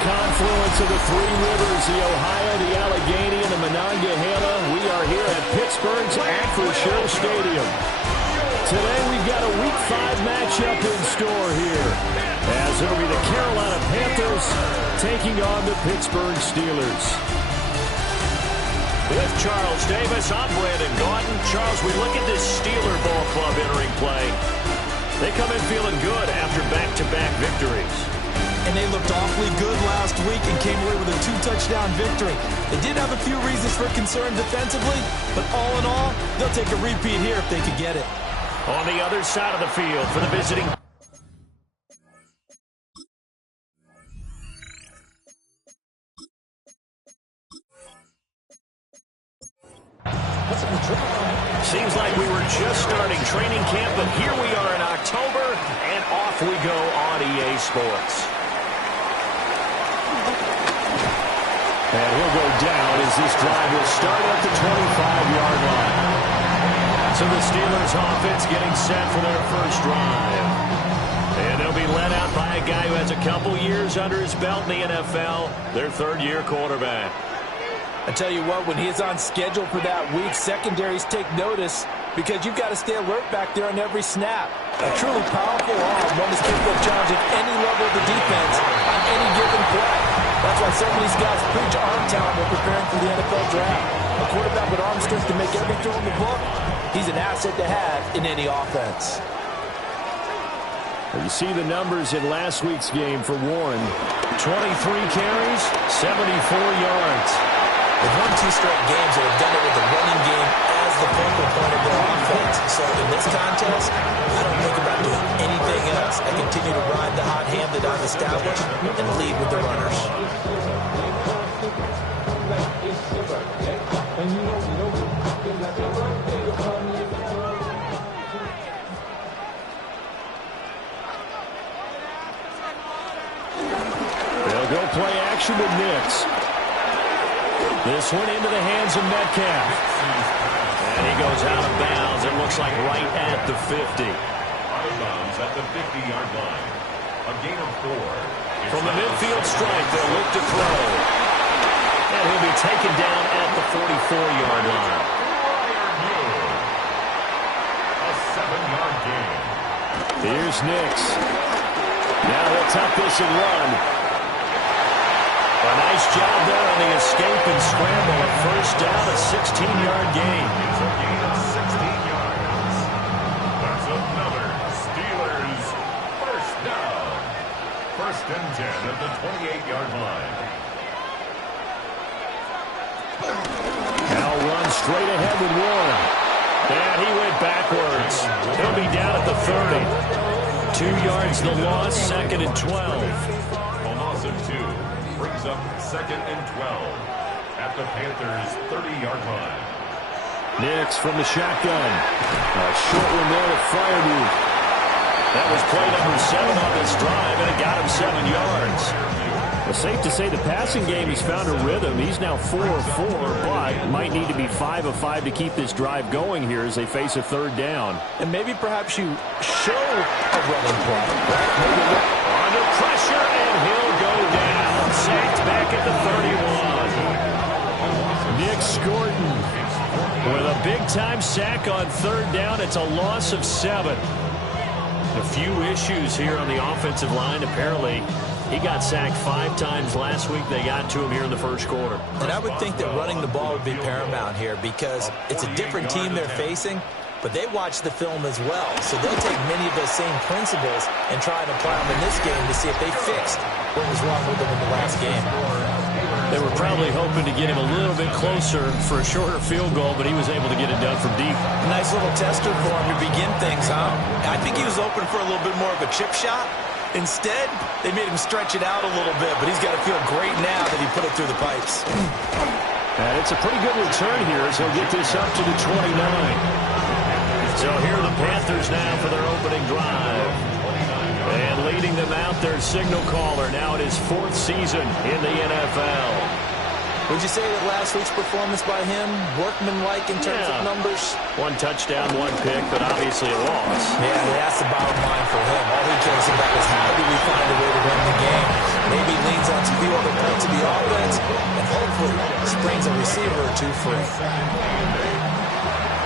confluence of the three rivers, the Ohio, the Allegheny, and the Monongahela. We are here at Pittsburgh's Acrisure Stadium. Today we've got a Week 5 matchup in store here, as it'll be the Carolina Panthers taking on the Pittsburgh Steelers. With Charles Davis, I'm Brandon Gaudin. Charles, we look at this Steeler ball club entering play. They come in feeling good after back-to-back victories. And they looked awfully good last week and came away with a 2-touchdown victory. They did have a few reasons for concern defensively, but all in all, they'll take a repeat here if they could get it. On the other side of the field for the visiting. Seems like we were just starting training camp, but here we are in October, and off we go on EA Sports. And he'll go down as this drive will start at the 25-yard line. So the Steelers offense getting set for their first drive. And they'll be led out by a guy who has a couple years under his belt in the NFL, their third-year quarterback. I tell you what, when he's on schedule for that week, secondaries take notice because you've got to stay alert back there on every snap. A truly powerful arm, one that's capable of challenging any level of the defense on any given play. That's why so many scouts preach arm talent when preparing for the NFL draft. A quarterback with arm strength to make every throw in the book, he's an asset to have in any offense. You see the numbers in last week's game for Warren. 23 carries, 74 yards. They've won 2 straight games and have done it with the running game as the focal point of their offense. So in this contest, I don't think about doing anything else. I continue to ride the hot hand that I've established and lead with the runners. They'll go play action with Nix. This one into the hands of Metcalf. And he goes out of bounds. It looks like right at the 50. Out of bounds at the 50-yard line. A gain of 4. From the midfield stripe, they'll look to throw. And he'll be taken down at the 44-yard line. A 7-yard gain. Here's Nix. Now he'll tuck this and run. A nice job there on the escape and scramble. A first down, a 16-yard gain. It's a gain of 16 yards. That's another Steelers first down. First and 10 at the 28-yard line. Now runs straight ahead with Warren. And he went backwards. He'll be down at the 30. 2 yards the loss, second and 12. A loss of 2. Brings up second and 12 at the Panthers' 30-yard line. Nix from the shotgun. A short one there to Fryermuth. That was play number 7 on this drive, and it got him 7 yards. Well, safe to say the passing game has found a rhythm. He's now 4 of 4, but might need to be 5 of 5 to keep this drive going here as they face a third down. And maybe perhaps you show a running play. Right? Under pressure, and he'll go down. Sacked back at the 31. Nick Scorton with a big-time sack on third down. It's a loss of 7. A few issues here on the offensive line. Apparently, he got sacked 5 times last week. They got to him here in the first quarter. And I would think that running the ball would be paramount here because it's a different team they're facing, but they watch the film as well. So they'll take many of those same principles and try and apply them in this game to see if they fixed what was wrong with them in the last game. They were probably hoping to get him a little bit closer for a shorter field goal, but he was able to get it done from deep. Nice little tester for him to begin things, huh? I think he was open for a little bit more of a chip shot. Instead, they made him stretch it out a little bit, but he's got to feel great now that he put it through the pipes. And it's a pretty good return here as he'll get this up to the 29. So here are the Panthers now for their opening drive. And leading them out, their signal caller, now in his 4th season in the NFL. Would you say that last week's performance by him, workmanlike in terms of numbers? 1 touchdown, 1 pick, but obviously a loss. Yeah, that's the bottom line for him. All he cares about is how do we find a way to win the game. Maybe leans on a few other parts of the offense, and hopefully springs a receiver or two free.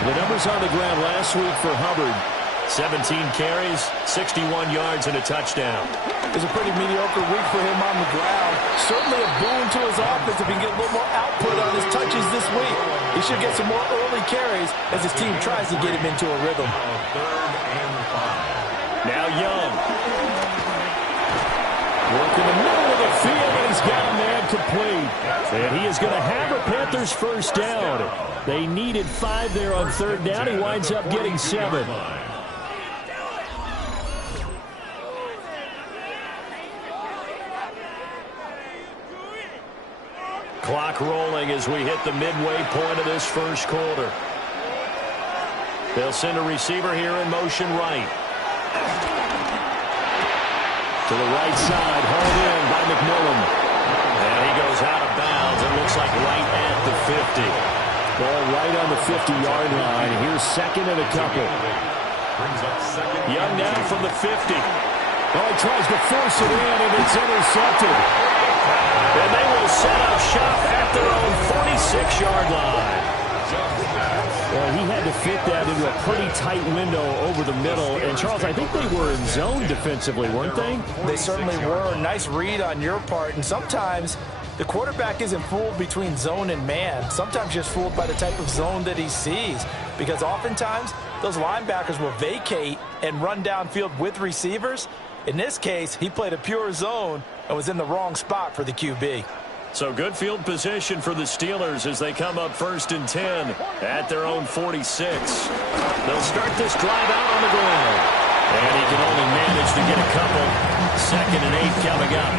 The numbers on the ground last week for Hubbard. 17 carries, 61 yards, and a touchdown. It was a pretty mediocre week for him on the ground. Certainly a boon to his offense if he can get a little more output on his touches this week. He should get some more early carries as his team tries to get him into a rhythm. 3rd and 5. Now Young. Work in the middle of the field, and he's got a man complete. And he is going to have a Panthers first down. They needed 5 there on 3rd down. He winds up getting 7. Clock rolling as we hit the midway point of this first quarter. They'll send a receiver here in motion right. To the right side, hauled in by McMillan. And he goes out of bounds. It looks like right at the 50. Ball right on the 50-yard line. Here's 2nd and a couple. Young now from the 50. Oh, he tries to force it in, and it's intercepted. And they will set up shop at their own 46-yard line. Well, he had to fit that into a pretty tight window over the middle. And, Charles, I think they were in zone defensively, weren't they? They certainly were. Nice read on your part. And sometimes the quarterback isn't fooled between zone and man. Sometimes just fooled by the type of zone that he sees. Because oftentimes those linebackers will vacate and run downfield with receivers. In this case, he played a pure zone and was in the wrong spot for the QB. So good field position for the Steelers as they come up 1st and 10 at their own 46. They'll start this drive out on the ground. And he can only manage to get a couple. 2nd and 8 coming up.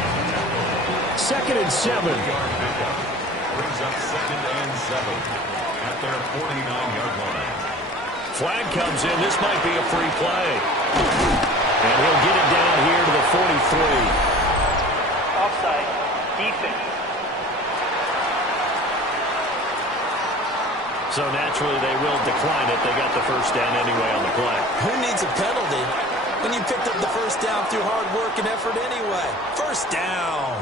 2nd and 7. Brings up 2nd and 7 at their 49-yard line. Flag comes in. This might be a free play. And he'll get it down here to the 43. Offside. Defense. So naturally they will decline it. They got the first down anyway on the play. Who needs a penalty when you picked up the first down through hard work and effort anyway? First down.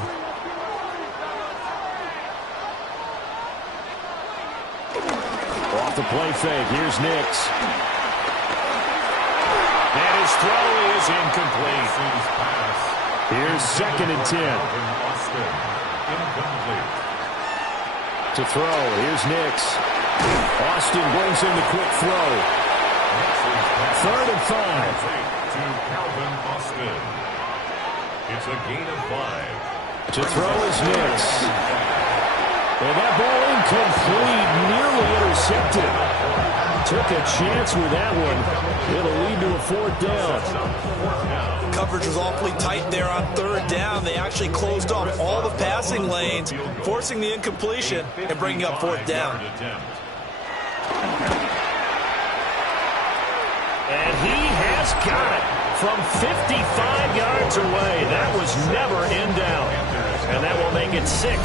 Off the play fake. Here's Nix. And his throw is incomplete. Here's 2nd and 10. To throw. Here's Nix. Austin brings in the quick throw. 3rd and 5. To Calvin Austin. It's a gain of 5. To throw is Nix. And that ball incomplete, nearly intercepted. Took a chance with that one. It'll lead to a 4th down. Coverage was awfully tight there on 3rd down. They actually closed off all the passing lanes, forcing the incompletion and bringing up 4th down. And he has got it from 55 yards away. That was never in doubt. And that will make it 6-0.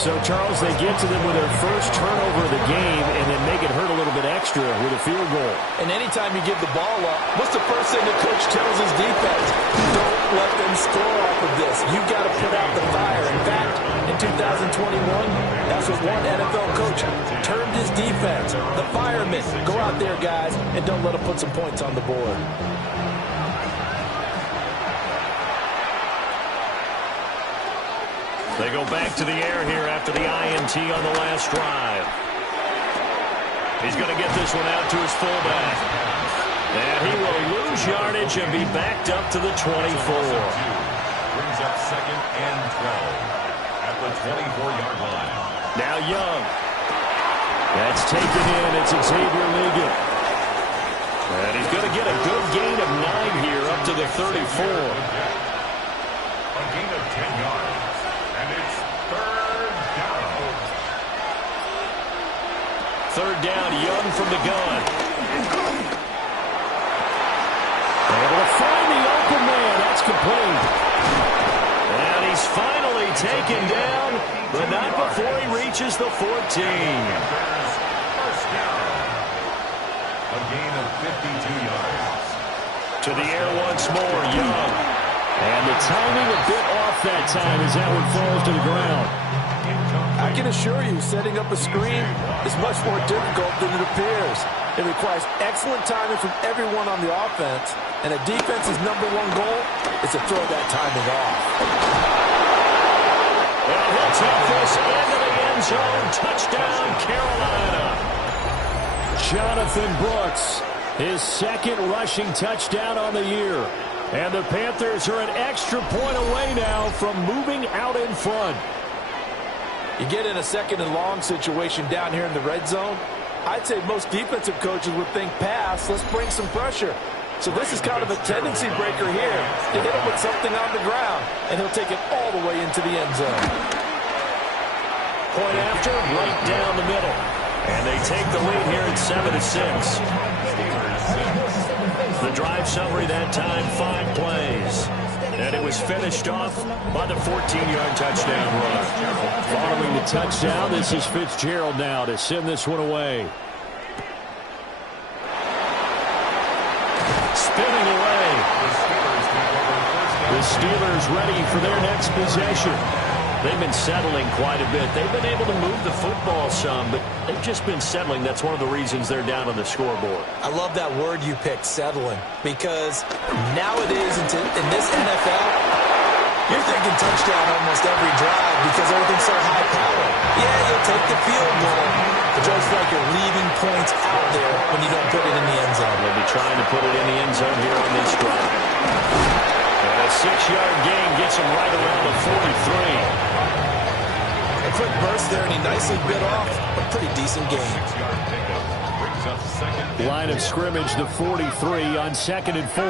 So, Charles, they get to them with their first turnover of the game and then make it hurt a little bit extra with a field goal. And anytime you give the ball up, what's the first thing the coach tells his defense? Don't let them score off of this. You've got to put out the fire. In fact, in 2021, that's what one NFL coach termed his defense. The firemen. Go out there, guys, and don't let them put some points on the board. They go back to the air here after the INT on the last drive. He's going to get this one out to his fullback. And he will lose yardage and be backed up to the 24. Brings up 2nd and 12 at the 24-yard line. Now Young. That's taken in. It's Xavier Ligon. And he's going to get a good gain of 9 here up to the 34. A gain of 10 yards. And it's 3rd down. 3rd down, Young from the gun. Able to find the open man. That's complete. And he's finally taken down but not before he reaches the 14. First down. A gain of 52 yards. To the air once more, Young. And the timing a bit off that time as that one falls to the ground. I can assure you, setting up a screen is much more difficult than it appears. It requires excellent timing from everyone on the offense, and a defense's #1 goal is to throw that timing off. And he'll take this into the end zone. Touchdown, Carolina. Jonathan Brooks, his second rushing touchdown on the year. And the Panthers are an extra point away now from moving out in front. You get in a second and long situation down here in the red zone, I'd say most defensive coaches would think pass, let's bring some pressure. So this is kind of a tendency breaker here to hit him with something on the ground, and he'll take it all the way into the end zone. Point after, right down the middle. And they take the lead here at 7-6. The drive summary that time, 5 plays. And it was finished off by the 14-yard touchdown run. Following the touchdown, this is Fitzgerald now to send this one away. Spinning away. The Steelers ready for their next possession. They've been settling quite a bit. They've been able to move the football some, but they've just been settling. That's one of the reasons they're down on the scoreboard. I love that word you picked, settling, because nowadays in this NFL, you're thinking touchdown almost every drive because everything's so high power. Yeah, you'll take the field goal, but you always feel like you're leaving points out there when you don't put it in the end zone. They'll be trying to put it in the end zone here on this drive. And a 6-yard gain gets them right around the 43. A quick burst there, and he nicely bit off a pretty decent gain. 6-yard pickup brings up second. Line of scrimmage, the 43 on 2nd and 4.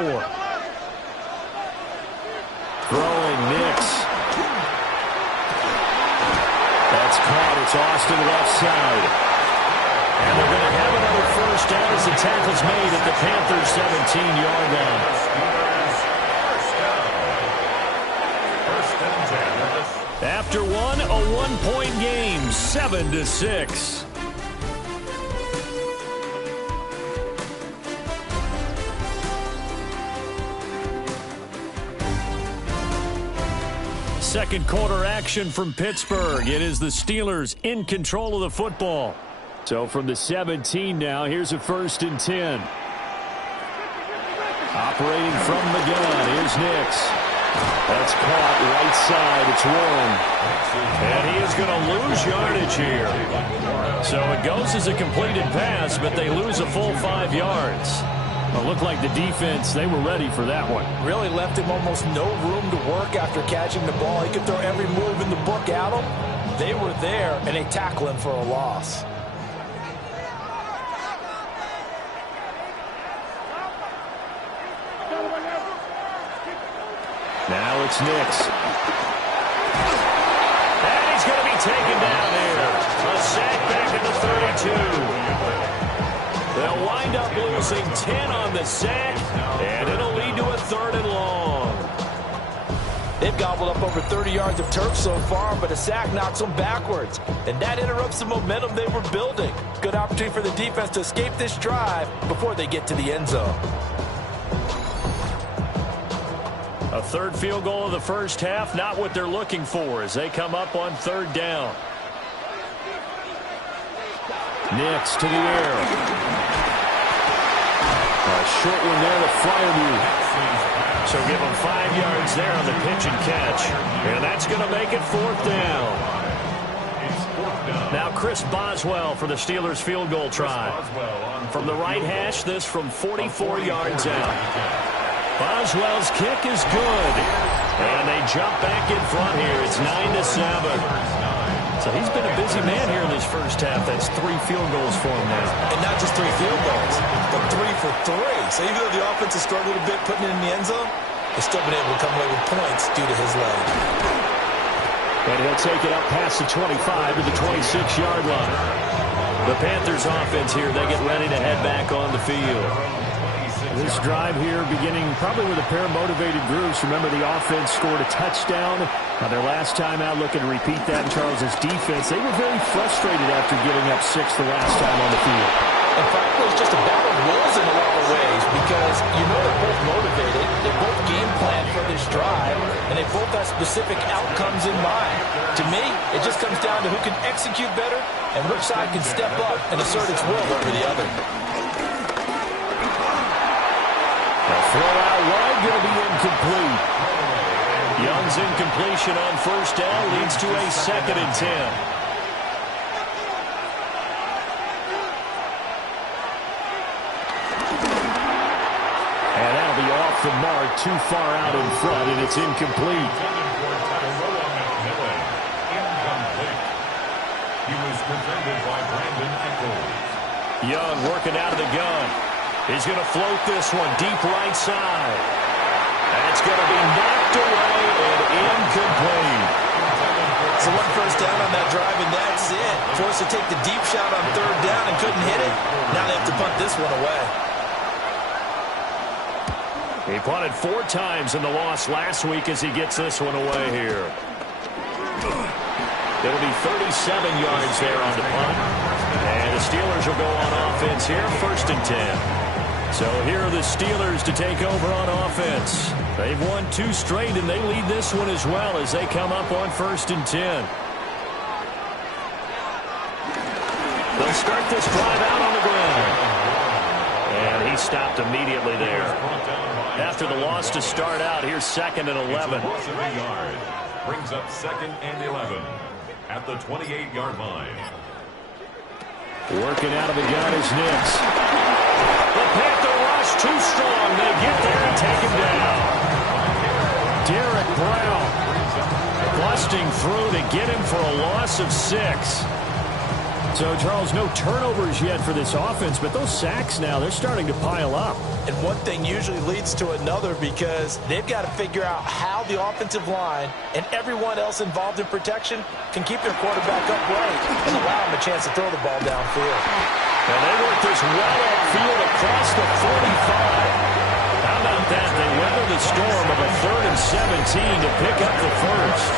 Throwing Nix. That's caught. It's Austin left side. And they're going to have another first down as the tackle's made at the Panthers' 17-yard line. First and 10. After one, a 1-point game, 7-6. Second quarter action from Pittsburgh. It is the Steelers in control of the football. So from the 17 now, here's a 1st and 10. Operating from the gun, here's Nix. That's caught right side. It's Warren. And he is going to lose yardage here. So it goes as a completed pass, but they lose a full 5 yards. It looked like the defense, they were ready for that one. Really left him almost no room to work after catching the ball. He could throw every move in the book at him. They were there, and they tackle him for a loss. Now it's Nix. And he's going to be taken down here. A sack back at the 32. They'll wind up losing 10 on the sack, and it'll lead to a 3rd and long. They've gobbled up over 30 yards of turf so far, but a sack knocks them backwards. And that interrupts the momentum they were building. Good opportunity for the defense to escape this drive before they get to the end zone. A 3rd field goal of the first half, not what they're looking for as they come up on 3rd down. Nix to the air. A short one there to Freiermuth. So give them 5 yards there on the pitch and catch. And that's going to make it 4th down. Now Chris Boswell for the Steelers field goal try. From the right hash, this from 44 yards out. Boswell's kick is good. And they jump back in front here. It's 9-7. So he's been a busy man here in this first half. That's 3 field goals for him now. And not just 3 field goals, but 3 for 3. So even though the offense has struggled a bit putting it in the end zone, they've still been able to come away with points due to his leg. And he'll take it up past the 25 to the 26-yard line. The Panthers offense here, they get ready to head back on the field. This drive here beginning probably with a pair of motivated groups. Remember, the offense scored a touchdown. Their last time out, looking to repeat that in Charles's defense. They were very frustrated after giving up 6 the last time on the field. In fact, it was just a battle of wills in a lot of ways because you know they're both motivated, they both game plan for this drive, and they both have specific outcomes in mind. To me, it just comes down to who can execute better and which side can step up and assert its will over the other. A throw out wide, going to be incomplete. Young's incompletion on first down leads to a 2nd and 10. And that'll be off the mark, too far out in front, and it's incomplete. He was defended by Brandon Echols. Young working out of the gun. He's going to float this one deep right side. That's going to be knocked away and incomplete. So 1 first down on that drive, and that's it. Forced to take the deep shot on 3rd down and couldn't hit it. Now they have to punt this one away. He punted 4 times in the loss last week as he gets this one away here. It'll be 37 yards there on the punt. And the Steelers will go on offense here, 1st and 10. So here are the Steelers to take over on offense. They've won 2 straight, and they lead this one as well as they come up on 1st and 10. They'll start this drive out on the ground. And he stopped immediately there. After the loss to start out, here's 2nd and 11. Brings up 2nd and 11 at the 28-yard line. Working out of the gun is Nix. The Panther rush too strong. They get there and take him down. Derek Brown Busting through to get him for a loss of 6. So, Charles, no turnovers yet for this offense, but those sacks now, they're starting to pile up. And one thing usually leads to another because they've got to figure out how the offensive line and everyone else involved in protection can keep their quarterback upright and allow him a chance to throw the ball downfield. And they work this well upfield across the 45. How about that? They weather the storm of a 3rd and 17 to pick up the first.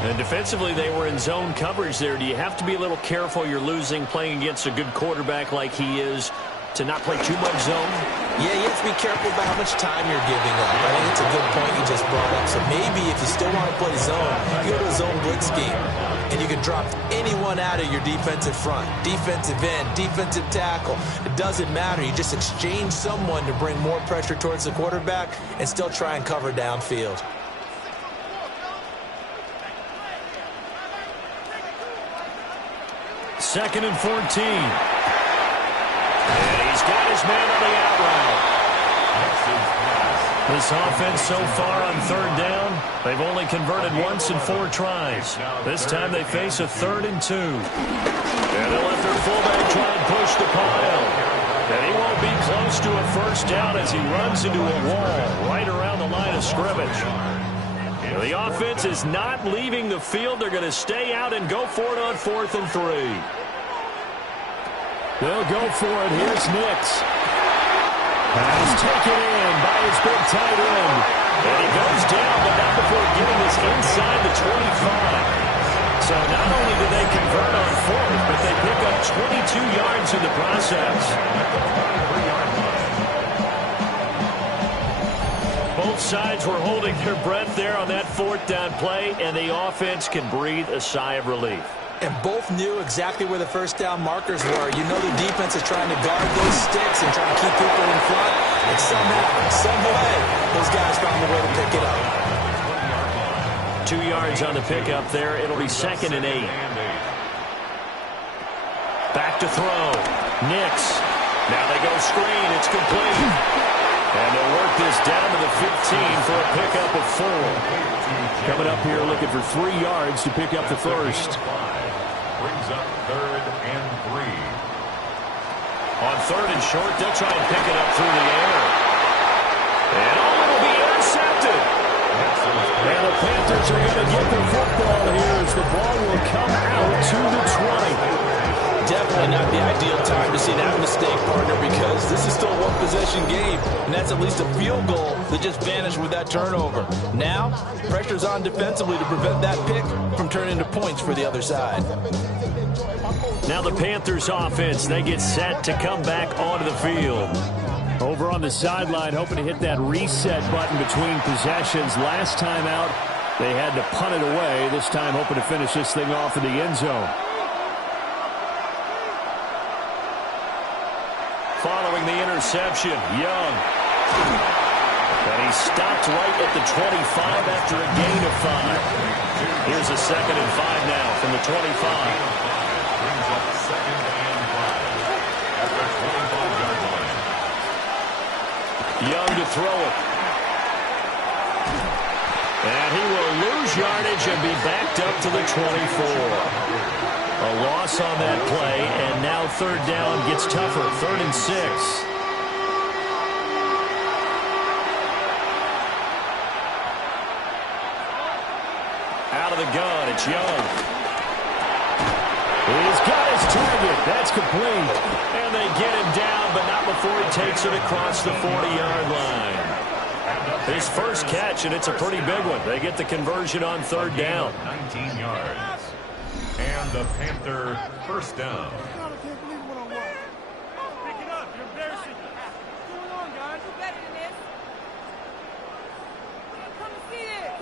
And defensively, they were in zone coverage there. Do you have to be a little careful you're losing playing against a good quarterback like he is to not play too much zone? Yeah, you have to be careful about how much time you're giving up. I think it's a good point you just brought up. So maybe if you still want to play zone, you go to a zone blitz scheme. And you can drop anyone out of your defensive front. Defensive end, defensive tackle. It doesn't matter. You just exchange someone to bring more pressure towards the quarterback and still try and cover downfield. Second and 14. And he's got his man on the out route. This offense so far on 3rd down, they've only converted once in 4 tries. This time they face a 3rd and 2. And they'll let their fullback try and push the pile. And he won't be close to a first down as he runs into a wall right around the line of scrimmage. The offense is not leaving the field. They're going to stay out and go for it on 4th and 3. They'll go for it. Here's Nix. Pass taken in by his big tight end. And he goes down, but not before getting this inside the 25. So not only do they convert on 4th, but they pick up 22 yards in the process. Both sides were holding their breath there on that 4th down play, and the offense can breathe a sigh of relief. And both knew exactly where the first down markers were. You know the defense is trying to guard those sticks and trying to keep people in front. And somehow, some way, those guys found a way to pick it up. 2 yards on the pickup there. It'll be 2nd and 8. Back to throw. Nix. Now they go screen. It's complete. And they'll work this down to the 15 for a pickup of 4. Coming up here looking for 3 yards to pick up the first. Brings up 3rd and 3. On 3rd and short, they'll try and pick it up through the air. And it'll be intercepted. And the Panthers are going to get the football here as the ball will come out to the 20. Definitely not the ideal time to see that mistake, partner, because this is still a one-possession game, and that's at least a field goal that just vanished with that turnover. Now, pressure's on defensively to prevent that pick from turning into points for the other side. Now the Panthers offense, they get set to come back onto the field. Over on the sideline, hoping to hit that reset button between possessions. Last time out, they had to punt it away. This time, hoping to finish this thing off in the end zone. Following the interception, Young. And he stopped right at the 25 after a gain of 5. Here's a 2nd and 5 now from the 25. Brings up 2nd and 5 at the 25-yard line. Young to throw it. And he will lose yardage and be backed up to the 24. A loss on that play, and now 3rd down gets tougher. 3rd and 6. Out of the gun, it's Young. He's got his target. That's complete. And they get him down, but not before he takes it across the 40-yard line. His first catch, and it's a pretty big one. They get the conversion on 3rd down. 19 yards. And the Panther first down. Pick it up. You're embarrassing. What's going on, guys? We're better than this. Come and see this.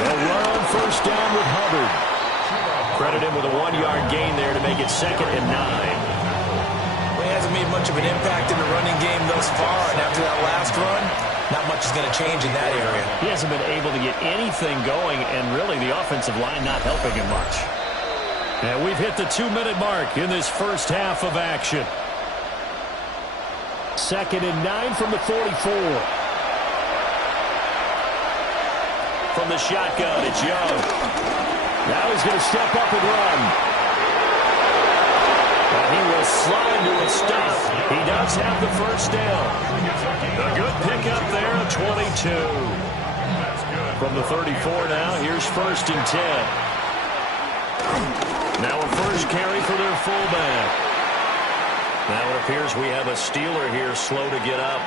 They'll run on 1st down with Hubbard. Credit him with a 1-yard gain there to make it 2nd and 9. Well, he hasn't made much of an impact in the running game thus far, and after that last run, not much is going to change in that area. He hasn't been able to get anything going, and really the offensive line not helping him much. And we've hit the 2-minute mark in this first half of action. 2nd and 9 from the 44. From the shotgun, it's Young. Now he's going to step up and run. And he will slide to a stop. He does have the first down. A good pickup there, a 22. From the 34 now, here's 1st and 10. Now a first carry for their fullback. Now it appears we have a Steeler here slow to get up.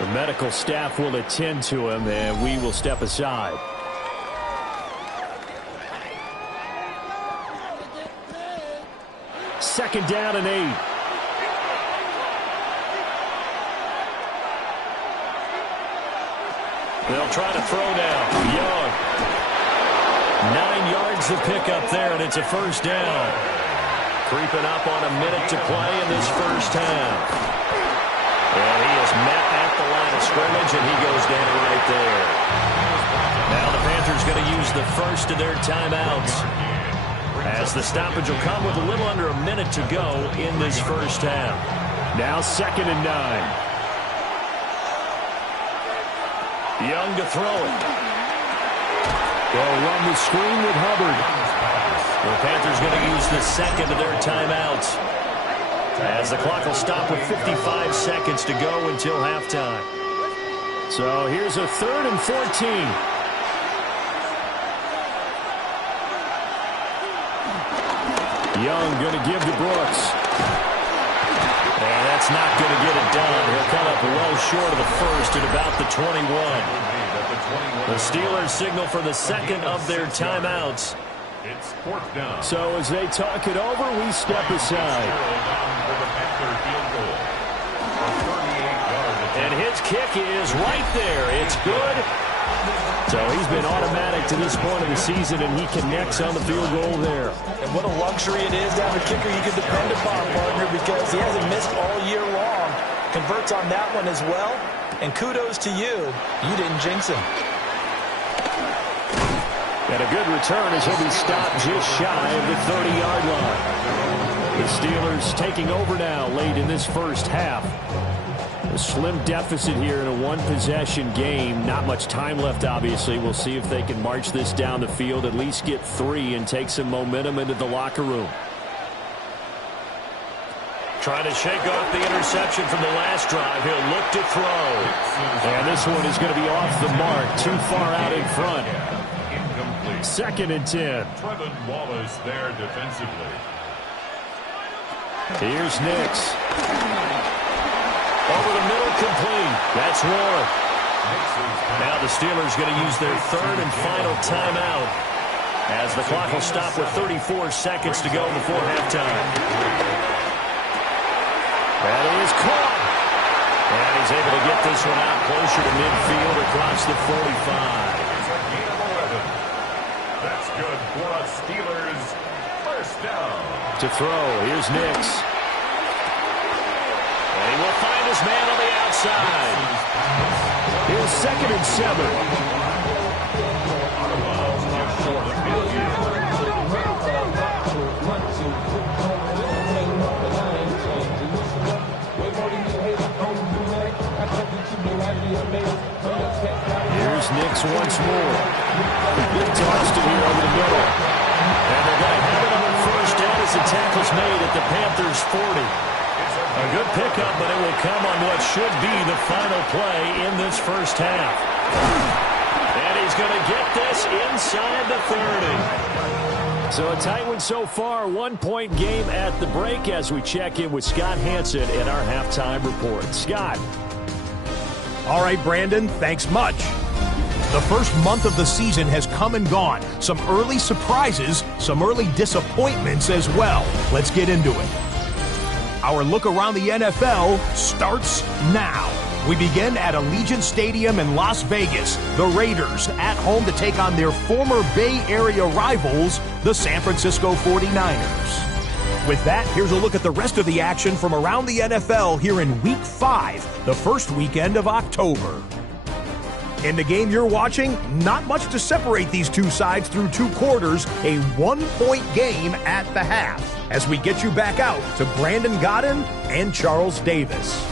The medical staff will attend to him, and we will step aside. Second down and 8. They'll try to throw now. Young. 9 yards to pick up there, and it's a first down. Creeping up on a minute to play in this first half. And he is met at the line of scrimmage, and he goes down right there. Now the Panthers going to use the first of their timeouts, as the stoppage will come with a little under a minute to go in this first half. Now 2nd and 9. Young to throw it. They'll run the screen with Hubbard. The Panthers going to use the second of their timeouts, as the clock will stop with 55 seconds to go until halftime. So here's a 3rd and 14. Young going to give to Brooks. And that's not going to get it done. He'll come up well short of the first at about the 21. The Steelers signal for the second of their timeouts. It's 4th down. So as they talk it over, we step aside. And his kick is right there. It's good. So he's been automatic to this point of the season, and he connects on the field goal there. And what a luxury it is to have a kicker you can depend upon, partner, because he hasn't missed all year long. Converts on that one as well. And kudos to you. You didn't jinx him. And a good return as he'll be stopped just shy of the 30-yard line. The Steelers taking over now late in this first half. A slim deficit here in a one-possession game. Not much time left, obviously. We'll see if they can march this down the field, at least get 3, and take some momentum into the locker room. Trying to shake off the interception from the last drive. He'll look to throw. And this one is going to be off the mark. Too far out in front. Incomplete. 2nd and 10. Trevin Wallace there defensively. Here's Nix. Over the middle, complete. That's one. Now the Steelers going to use their 3rd and final timeout as the clock will stop with 34 seconds to go before halftime. That is caught. And he's able to get this one out closer to midfield across the 45. It's a gain of 11. That's good for a Steelers first down. To throw, here's Nix. And he will find his man on the outside. Here's 2nd and 7. Here's Nix once more. Tossed it here over the middle. And they're going to have it on the first down as the tackle's made at the Panthers' 40. A good pickup, but it will come on what should be the final play in this first half. And he's going to get this inside the 30. So a tight one so far. 1-point game at the break as we check in with Scott Hansen in our halftime report. Scott. All right, Brandon, thanks much. The first month of the season has come and gone. Some early surprises, some early disappointments as well. Let's get into it. Our look around the NFL starts now. We begin at Allegiant Stadium in Las Vegas. The Raiders at home to take on their former Bay Area rivals, the San Francisco 49ers. With that, here's a look at the rest of the action from around the NFL here in Week 5, the first weekend of October. In the game you're watching, not much to separate these two sides through 2 quarters, a 1-point game at the half, as we get you back out to Brandon Godden and Charles Davis.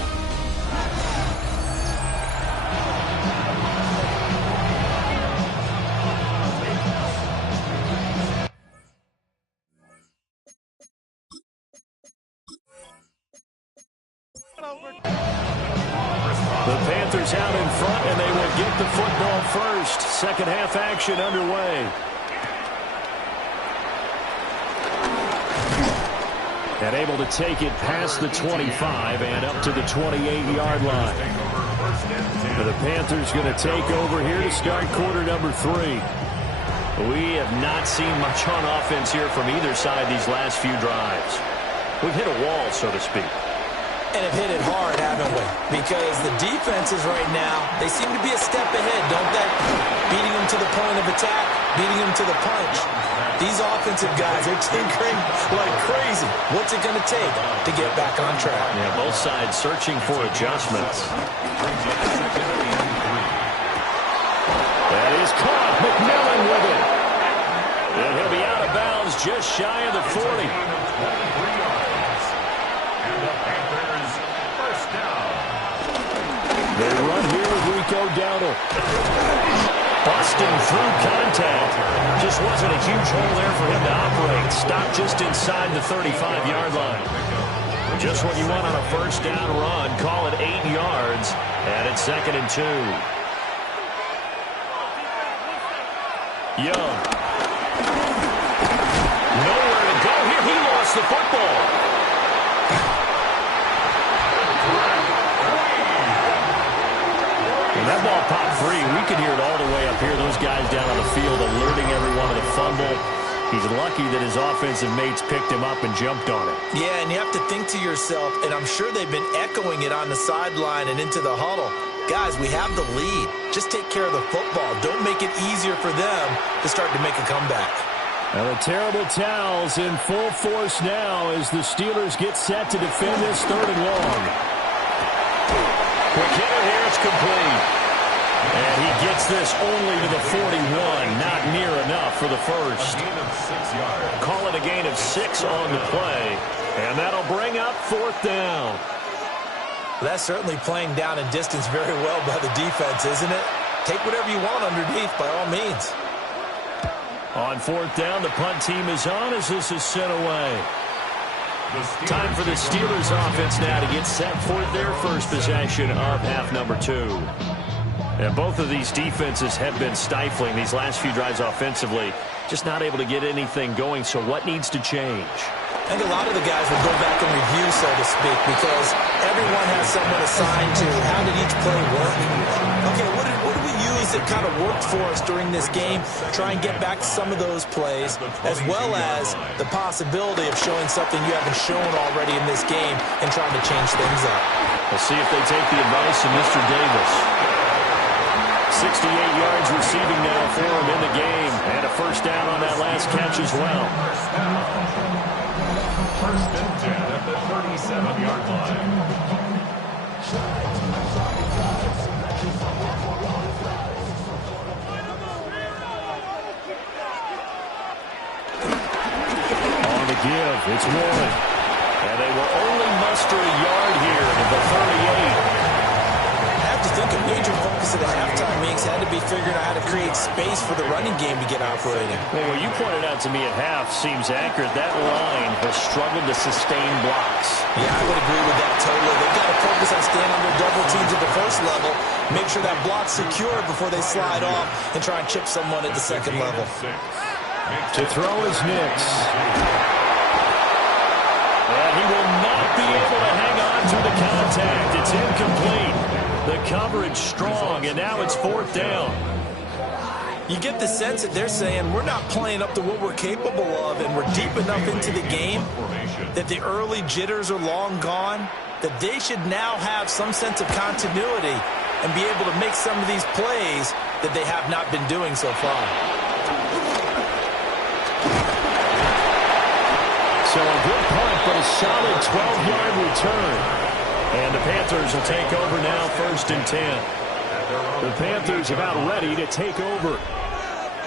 The Panthers out in front, and they will get the football first. Second half action underway. And able to take it past the 25 and up to the 28-yard line. The Panthers going to take over here to start quarter number 3. We have not seen much on offense here from either side these last few drives. We've hit a wall, so to speak. And have hit it hard, haven't we? Because the defenses right now, they seem to be a step ahead, don't they? Beating them to the point of attack, beating them to the punch. These offensive guys are tinkering like crazy. What's it going to take to get back on track? Yeah, both sides searching for adjustments. That is caught. McMillan with it. And he'll be out of bounds just shy of the 40. They run here with Rico Dowdle. Busting through contact. Just wasn't a huge hole there for him to operate. Stopped just inside the 35-yard line. Just what you want on a first down run. Call it 8 yards. And it's 2nd and 2. Young. Nowhere to go here. He lost the football. That ball popped free. We could hear it all the way up here. Those guys down on the field alerting everyone of the fumble. He's lucky that his offensive mates picked him up and jumped on it. Yeah, and you have to think to yourself, and I'm sure they've been echoing it on the sideline and into the huddle. Guys, we have the lead. Just take care of the football. Don't make it easier for them to start to make a comeback. Well, the terrible towels in full force now as the Steelers get set to defend this 3rd and long. Quick hitter here, it's complete. And he gets this only to the 41, not near enough for the first. A gain of 6 yards. Call it a gain of 6 on the play. And that'll bring up 4th down. Well, that's certainly playing down and distance very well by the defense, isn't it? Take whatever you want underneath, by all means. On fourth down, the punt team is on as this is sent away. Time for the Steelers offense now to get set for their first possession of half number 2. And both of these defenses have been stifling these last few drives offensively. Just not able to get anything going, so what needs to change? I think a lot of the guys will go back and review, so to speak, because everyone has someone assigned to how did each play work. Okay, what did we use that kind of worked for us during this game? Try and get back to some of those plays, as well as the possibility of showing something you haven't shown already in this game and trying to change things up. We'll see if they take the advice of Mr. Davis. 68 yards receiving now for him in the game, and a first down on that last catch as well. First and 10 at the 37-yard line. On the give, it's Warren. And they will only muster a yard here at the 38. I have to think a major focus of the halftime meetings had to be figuring out how to create space for the running game to get operating. Well, what you pointed out to me at half seems accurate. That line has struggled to sustain blocks. Yeah, I would agree with that totally. They've got to focus on staying under double teams at the first level, make sure that block's secure before they slide off and try and chip someone at the second level. To throw is Nix. And he will not be able to hang on to the contact. It's incomplete. The coverage strong, and now it's fourth down. You get the sense that they're saying we're not playing up to what we're capable of, and we're deep enough into the game that the early jitters are long gone, that they should now have some sense of continuity and be able to make some of these plays that they have not been doing so far. So a good punt, but a solid 12-yard return. And the Panthers will take over now, first and 10. The Panthers about ready to take over.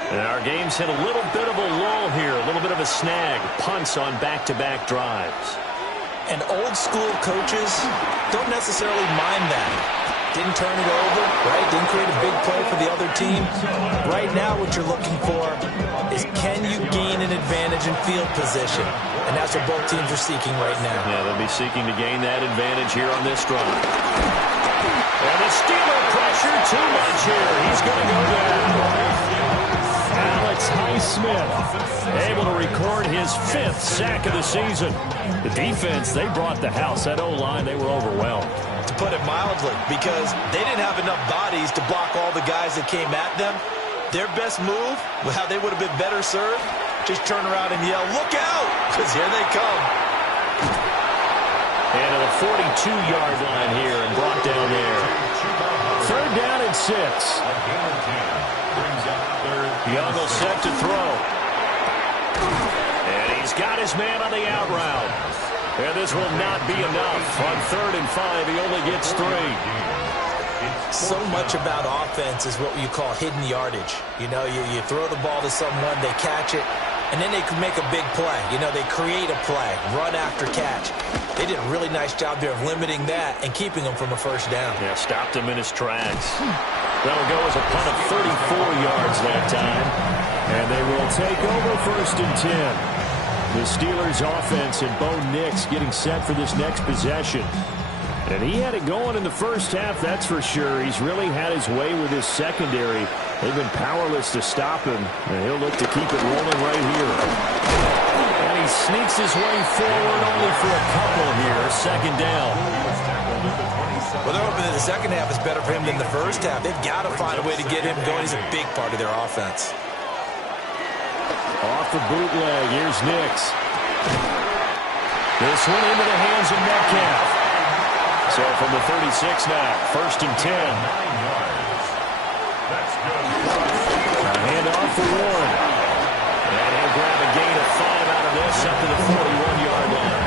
And our game's hit a little bit of a lull here, a little bit of a snag. Punts on back-to-back drives. And old-school coaches don't necessarily mind that. Didn't turn it over, right? Didn't create a big play for the other team. Right now what you're looking for is can you gain an advantage in field position? And that's what both teams are seeking right now. Yeah, they'll be seeking to gain that advantage here on this drive. And the Steeler pressure, too much here. He's going to go down. Alex Highsmith able to record his 5th sack of the season. The defense, they brought the house. That O-line, they were overwhelmed. To put it mildly, because they didn't have enough bodies to block all the guys that came at them. Their best move, well, they would have been better served, just turn around and yell, look out, because here they come. And to the 42-yard line here and brought down there. Third down and 6. Young will set to throw. And he's got his man on the out route. And this will not be enough. On 3rd and 5, he only gets 3. So much about offense is what you call hidden yardage. You know, you throw the ball to someone, they catch it, and then they can make a big play. You know, they create a play, run after catch. They did a really nice job there of limiting that and keeping him from a first down. Yeah, stopped him in his tracks. That'll go as a punt of 34 yards that time. And they will take over first and 10. The Steelers offense and Bo Nix getting set for this next possession. And he had it going in the first half, that's for sure. He's really had his way with his secondary. They've been powerless to stop him, and he'll look to keep it rolling right here. And he sneaks his way forward only for a couple here. Second down. Well, they're hoping that the second half is better for him than the first half. They've got to find a way to get him going. He's a big part of their offense. Off the bootleg, here's Nix. This one into the hands of Metcalf. So from the 36 now, first and 10. A handoff for Warren. And he'll grab a gain of 5 out of this up to the 41-yard line.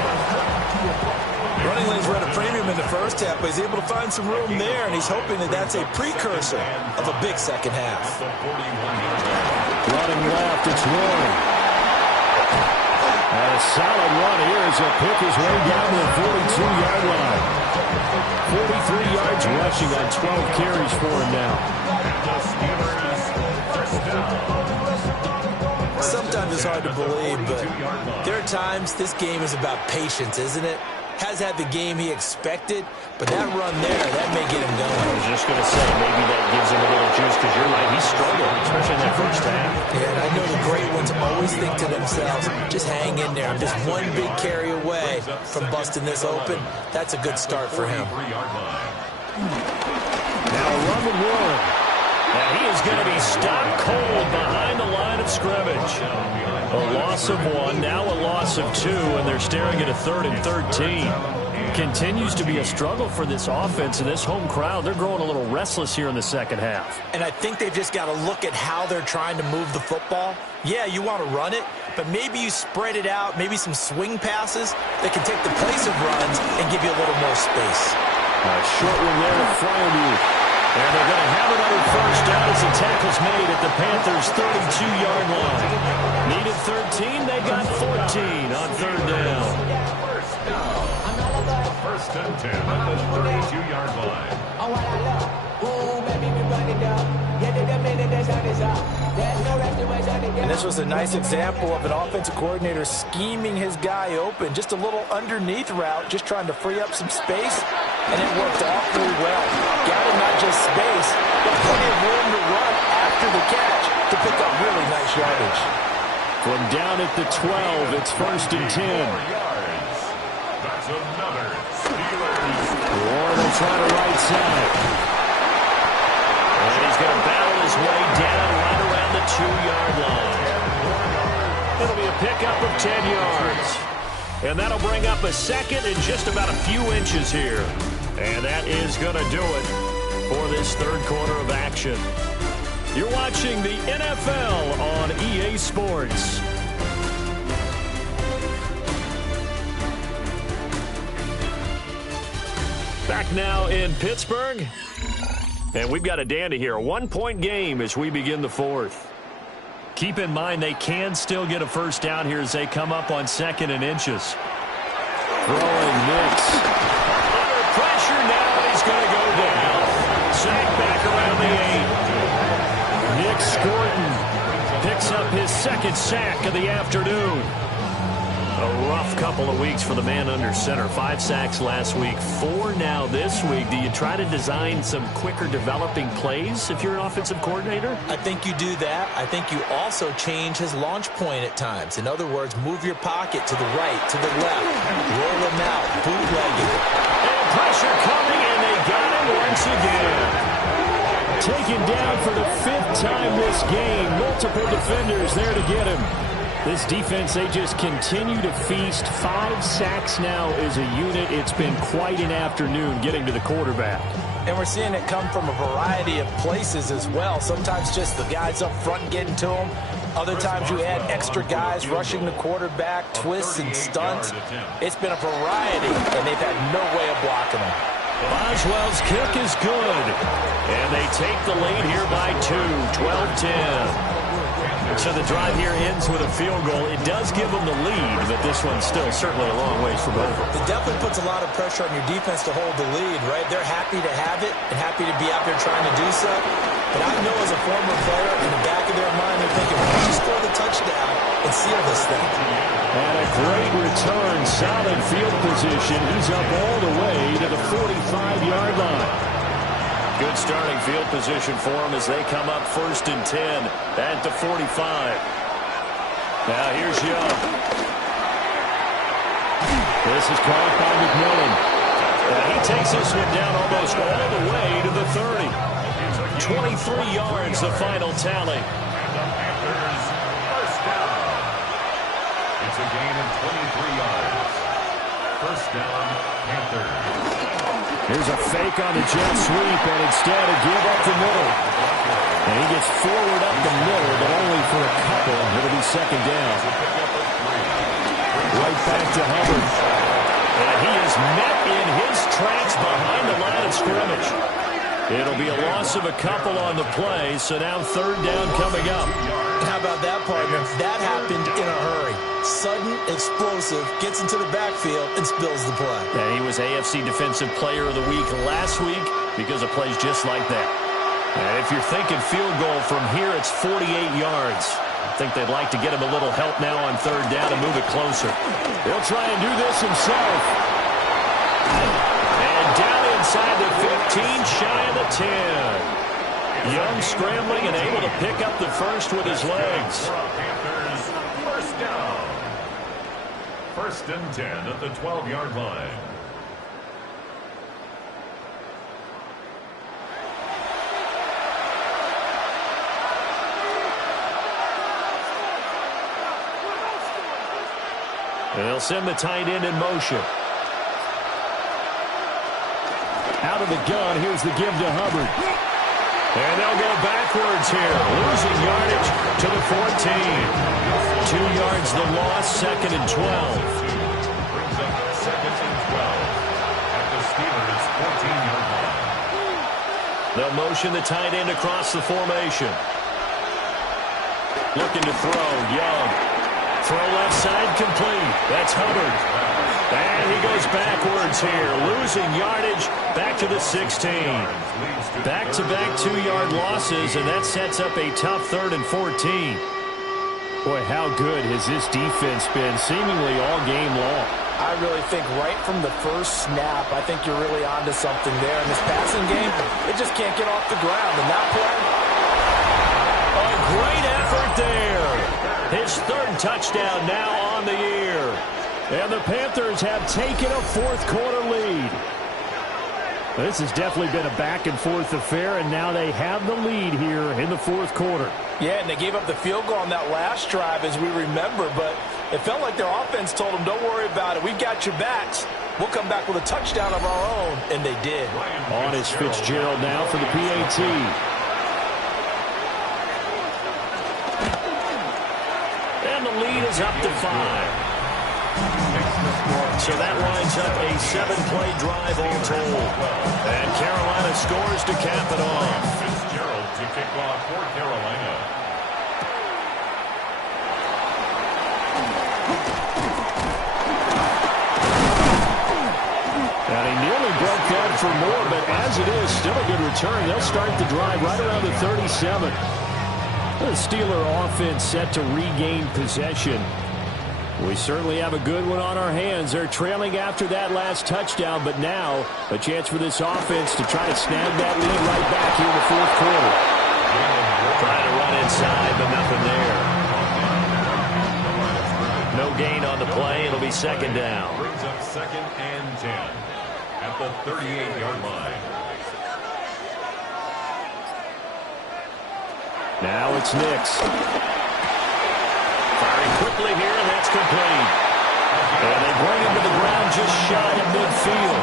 Running lanes were at a premium in the first half, but he's able to find some room there, and he's hoping that that's a precursor of a big second half. Running left, it's Warren. And a solid run here as he'll pick his way down to the 42-yard line. 43 yards rushing on 12 carries for him now. Sometimes it's hard to believe, but there are times this game is about patience, isn't it? Has had the game he expected, but that run there, that may get him going. I was just going to say, maybe that gives him a little juice, because you're right, he struggled, especially in that first half. Yeah, and I know the great ones always think to themselves, just hang in there. I'm just one big carry away from busting this open. That's a good start for him. Now run and run. And he is going to be stopped cold behind the line of scrimmage. A loss of 1, now a loss of 2, and they're staring at a 3rd and 13. Continues to be a struggle for this offense and this home crowd. They're growing a little restless here in the second half. And I think they've just got to look at how they're trying to move the football. Yeah, you want to run it, but maybe you spread it out, maybe some swing passes that can take the place of runs and give you a little more space. A short one there to Fryermuth. And they're going to have another first down as the tackle's made at the Panthers' 32-yard line. Needed 13, they got 14 on 3rd down. First and 10 at the 32-yard line. And this was a nice example of an offensive coordinator scheming his guy open. Just a little underneath route, just trying to free up some space, and it worked awfully well. Got him not just space, but plenty of room to run after the catch to pick up really nice yardage. From down at the 12, it's 1st and 10. That's another Steelers. Warren will try to right side. And he's going to battle his way down right around the 2-yard line. It'll be a pickup of 10 yards. And that'll bring up a second and just about a few inches here. And that is going to do it for this third quarter of action. You're watching the NFL on EA Sports. Back now in Pittsburgh. And we've got a dandy here. A 1-point game as we begin the fourth. Keep in mind they can still get a first down here as they come up on 2nd and inches. Throwing Nix. Under pressure now, and he's going to go down. Sack back around the 8. Nick Scorton Picks up his 2nd sack of the afternoon. A rough couple of weeks for the man under center. 5 sacks last week, 4 now this week. Do you try to design some quicker developing plays if you're an offensive coordinator? I think you do that. I think you also change his launch point at times. In other words, move your pocket to the right, to the left, roll him out, bootleg it. And pressure coming, and they got him once again. taken down for the 5th time this game. Multiple defenders there to get him. This defense, they just continue to feast. 5 sacks now as a unit. It's been quite an afternoon getting to the quarterback. And we're seeing it come from a variety of places as well. Sometimes just the guys up front getting to him. Other times you add extra guys rushing the quarterback, twists and stunts. It's been a variety, and they've had no way of blocking them. Boswell's kick is good. And they take the lead here by 2, 12-10. So the drive here ends with a field goal. It does give them the lead, but this one's still certainly a long ways from over. It definitely puts a lot of pressure on your defense to hold the lead, right? They're happy to have it and happy to be out there trying to do so. But I know as a former player, in the back of their mind, they're thinking, why don't you score the touchdown and seal this thing? And a great return, solid field position. He's up all the way to the 45-yard line. Good starting field position for them as they come up 1st and 10 at the 45. Now here's Young. This is caught by McMillan. He takes this one down almost all the way to the 30. 23 yards, the final tally. And the Panthers first down. It's a gain of 23 yards. First down, Panthers. Here's a fake on the jet sweep, and instead a give up the middle. And he gets forward up the middle, but only for a couple. It'll be 2nd down. Right back to Hubbard. And he is met in his tracks behind the line of scrimmage. It'll be a loss of a couple on the play, so now 3rd down coming up. How about that, partner? That happened in a hurry. Sudden, explosive, gets into the backfield, and spills the play. And he was AFC Defensive Player of the Week last week because of plays just like that. And if you're thinking field goal from here, it's 48 yards. I think they'd like to get him a little help now on third down and move it closer. He'll try and do this himself. And down inside the 15, shy of the 10. Young scrambling and able to pick up the first with his legs. Panthers, first down. First and 10 at the 12-yard line. And they'll send the tight end in motion. Out of the gun, here's the give to Hubbard. And they'll go backwards here, losing yardage to the 14. 2 yards the loss, second and 12. Brings up second and 12 at the Steelers' 14-yard line. They'll motion the tight end across the formation. Looking to throw, Young. Throw left side complete. That's Hubbard. And he goes backwards here, losing yardage back to the 16. Back-to-back 2-yard losses, and that sets up a tough third and 14. Boy, how good has this defense been seemingly all game long? I really think right from the first snap, I think you're really onto something there. In this passing game, it just can't get off the ground. And that play, a great effort there. His third touchdown now on the year. And the Panthers have taken a fourth-quarter lead. This has definitely been a back-and-forth affair, and now they have the lead here in the fourth quarter. yeah, and they gave up the field goal on that last drive, as we remember, but it felt like their offense told them, don't worry about it. We've got your backs. We'll come back with a touchdown of our own, and they did. On is Fitzgerald now for the PAT. And the lead is up to 5. So that winds up a 7-play drive all told. And Carolina scores to cap it off. Fitzgerald to kick off for Carolina. And he nearly broke that for more, but as it is, still a good return. They'll start the drive right around the 37. The Steeler offense set to regain possession. We certainly have a good one on our hands. They're trailing after that last touchdown, but now a chance for this offense to try to snag that lead right back here in the fourth quarter. Trying to run inside, but nothing there. No gain on the play. It'll be second down. Brings up second and 10 at the 38-yard line. Now it's Nix. Firing quickly here, and that's complete. And they bring him to the ground just shy of midfield.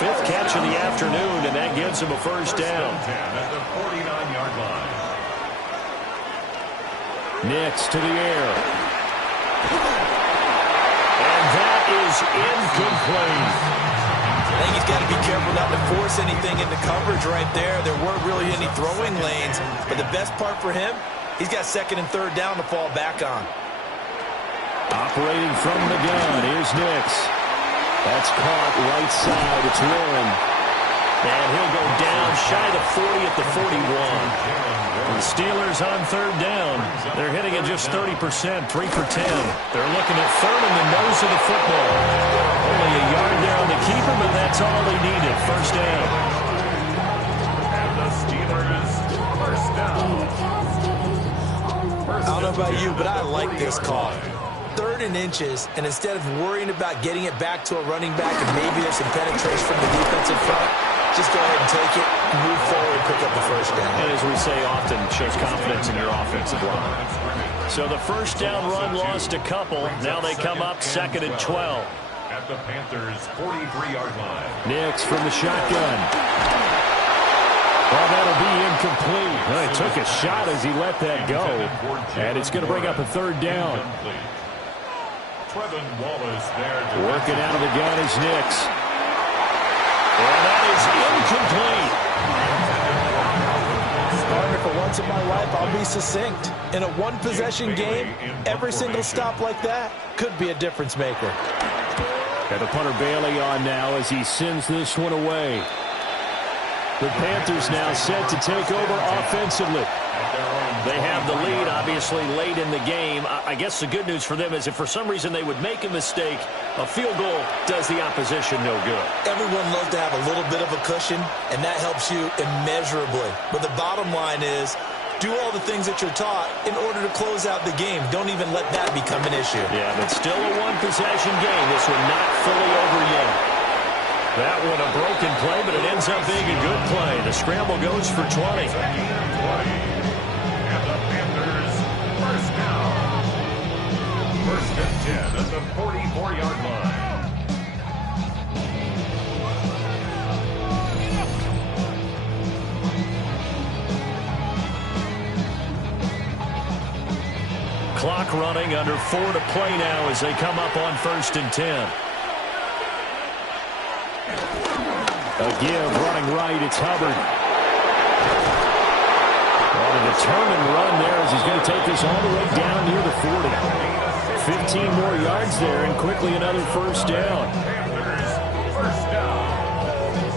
Fifth catch of the afternoon, and that gives him a first down. 10 at the 49-yard line. Nix to the air. And that is incomplete. I think he's got to be careful not to force anything into coverage right there. There weren't really any throwing lanes, but the best part for him, he's got second and third down to fall back on. Operating from the gun, here's Nix. That's caught right side. It's Warren. And he'll go down shy of 40 at the 41. The Steelers on third down. They're hitting at just 30%, 3 for 10. They're looking at third in the nose of the football. Only a yard there on the keeper, but that's all they needed. First down. And the Steelers, first down. I don't know about you, but I like this call. Third and inches, and instead of worrying about getting it back to a running back and maybe there's some penetration from the defensive front, just go ahead and take it, move forward, and pick up the first down. And as we say often, it shows confidence in your offensive line. So the first down run lost a couple. Now they come up second and 12. At the Panthers' 43-yard line. Nix from the shotgun. Well, that'll be incomplete. Well, he took a shot as he let that go. And it's going to bring up a third down. Trevin Wallace there. Working out of the gun is Nix. And that is incomplete. Starting for one once in my life, I'll be succinct. In a one-possession game, every single stop like that could be a difference maker. And the punter Bailey on now as he sends this one away. The Panthers now set to take over offensively. They have the lead, obviously, late in the game. I guess the good news for them is if for some reason they would make a mistake, a field goal does the opposition no good. Everyone loves to have a little bit of a cushion, and that helps you immeasurably. But the bottom line is, do all the things that you're taught in order to close out the game. Don't even let that become an issue. Yeah, but still a one-possession game. This one not fully over yet. That one a broken play, but it ends up being a good play. The scramble goes for 20. And the Panthers, first down. First and 10 at the 44-yard line. Clock running, under 4 to play now as they come up on first and 10. A give, running right, it's Hubbard. On a determined run there as he's going to take this all the way down near the 40. 15 more yards there and quickly another first down. Panthers, first down.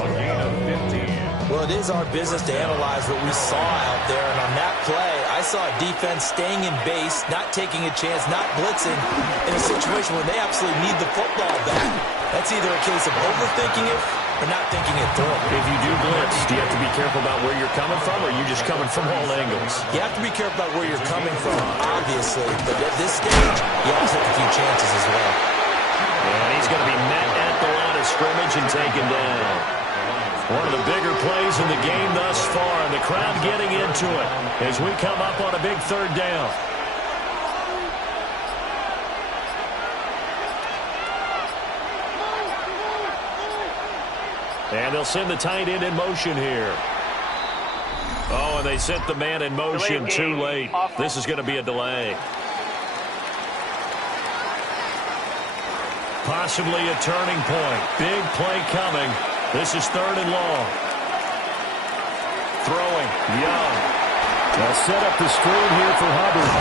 A gain of 15. Well, it is our business to analyze what we saw out there, and on that play, I saw a defense staying in base, not taking a chance, not blitzing in a situation where they absolutely need the football back. That's either a case of overthinking it or not thinking it through. If you do blitz, do you have to be careful about where you're coming from, or are you just coming from all angles? You have to be careful about where you're coming from, obviously, but at this stage, you have to take a few chances as well. And he's going to be met at the line of scrimmage and taken down. One of the bigger plays in the game thus far, and the crowd getting into it as we come up on a big third down. And they'll send the tight end in motion here. Oh, and they sent the man in motion too late. This is going to be a delay. Possibly a turning point. Big play coming. This is third and long. Throwing. Young. They'll set up the screen here for Hubbard.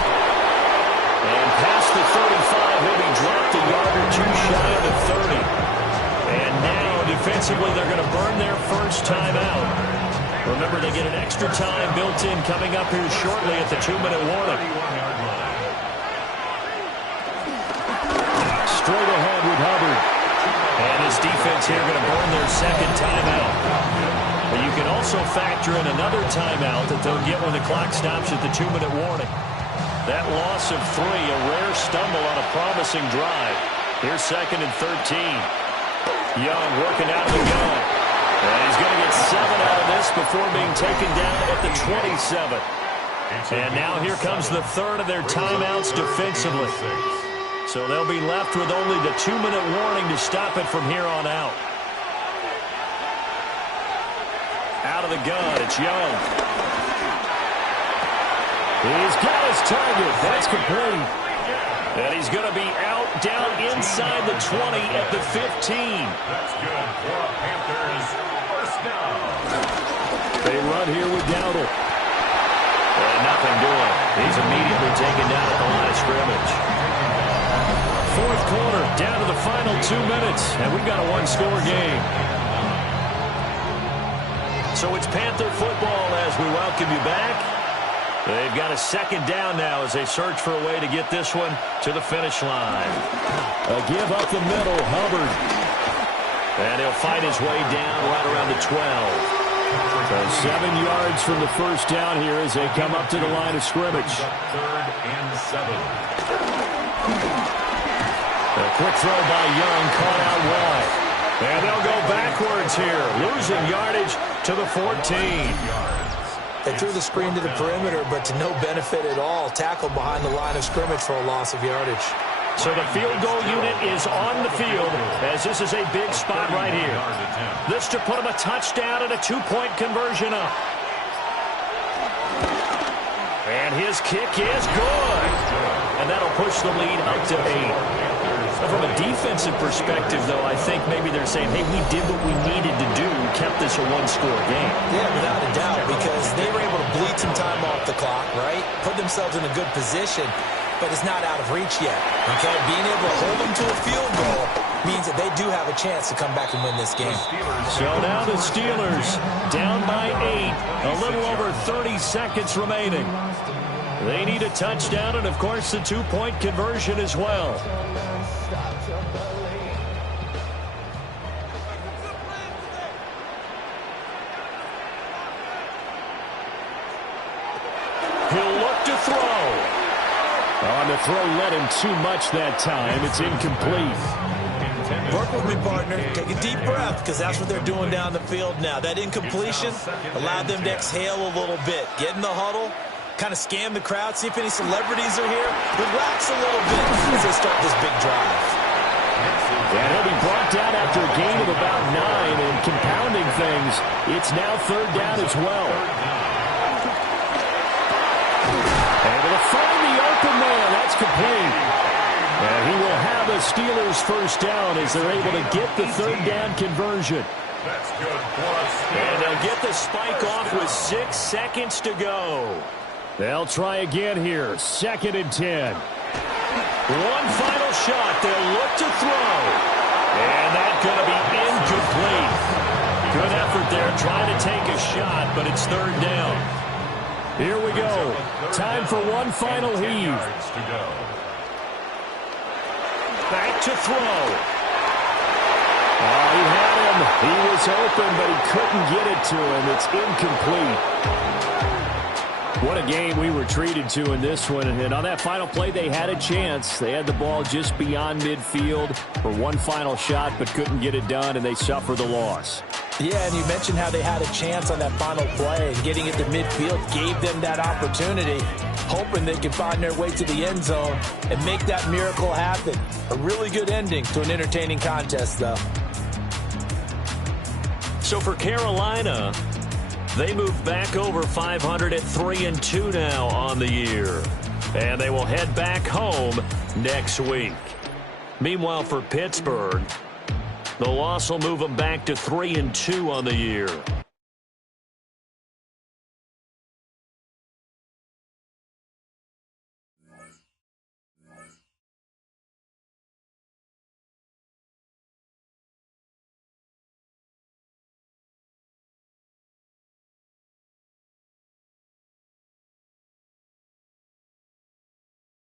And past the 35, he'll be dropped a yard or two shy of the 30. And now, defensively, they're going to burn their first timeout. Remember, they get an extra time built in coming up here shortly at the 2-minute warning. Straight ahead with Hubbard. And his defense here going to burn their second timeout. But you can also factor in another timeout that they'll get when the clock stops at the 2-minute warning. That loss of 3, a rare stumble on a promising drive. Here's second and 13. Young working out of the gun. And he's going to get 7 out of this before being taken down at the 27. And now here comes the third of their timeouts defensively. So they'll be left with only the 2-minute warning to stop it from here on out. Out of the gun, it's Young. He's got his target. That's complete. And he's going to be out down inside the 20 at the 15. That's good for Panthers. First down. They run here with Dowdle. And nothing doing. He's immediately taken down at the line of scrimmage. Fourth quarter, down to the final 2 minutes, and we've got a one-score game. So it's Panther football as we welcome you back. They've got a second down now as they search for a way to get this one to the finish line. A give up the middle, Hubbard. And he'll fight his way down right around the 12. So 7 yards from the first down here as they come up to the line of scrimmage. Third and 7. A quick throw by Young, caught out wide. And they'll go backwards here, losing yardage to the 14. They threw the screen to the perimeter, but to no benefit at all. Tackled behind the line of scrimmage for a loss of yardage. So the field goal unit is on the field as this is a big spot right here. This to put them a touchdown and a 2-point conversion up. And his kick is good. And that'll push the lead up to 8. From a defensive perspective, though, I think maybe they're saying, hey, we did what we needed to do, kept this a one-score game. Yeah, without a doubt, because they were able to bleed some time off the clock, right? Put themselves in a good position, but it's not out of reach yet, okay? Being able to hold them to a field goal means that they do have a chance to come back and win this game. So now the Steelers down by 8, a little over 30 seconds remaining. They need a touchdown and, of course, the two-point conversion as well. He'll look to throw. On the throw, led him too much that time. It's incomplete. Work with me, partner. Take a deep breath, because that's what they're doing down the field now. That incompletion allowed them to exhale a little bit. Get in the huddle, kind of scan the crowd, see if any celebrities are here. Relax a little bit as they start this big drive. And he'll be brought down after a gain of about 9, and compounding things, it's now third down as well. Able to find the open man. That's complete. And he will have a Steelers first down as they're able to get the third down conversion. That's good for us. And they'll get the spike off with 6 seconds to go. They'll try again here. 2nd and 10. One final shot. They'll look to throw. And that's going to be incomplete. Good effort there trying to take a shot, but it's third down. Here we go. Time for one final heave. Back to throw. Oh, he had him. He was open, but he couldn't get it to him. It's incomplete. What a game we were treated to in this one. And on that final play, they had a chance. They had the ball just beyond midfield for one final shot, but couldn't get it done, and they suffer the loss. Yeah, and you mentioned how they had a chance on that final play, and getting it to midfield gave them that opportunity, hoping they could find their way to the end zone and make that miracle happen. A really good ending to an entertaining contest, though. So for Carolina, they move back over 500 at 3-2 now on the year. And they will head back home next week. Meanwhile, for Pittsburgh, the loss will move them back to 3-2 on the year.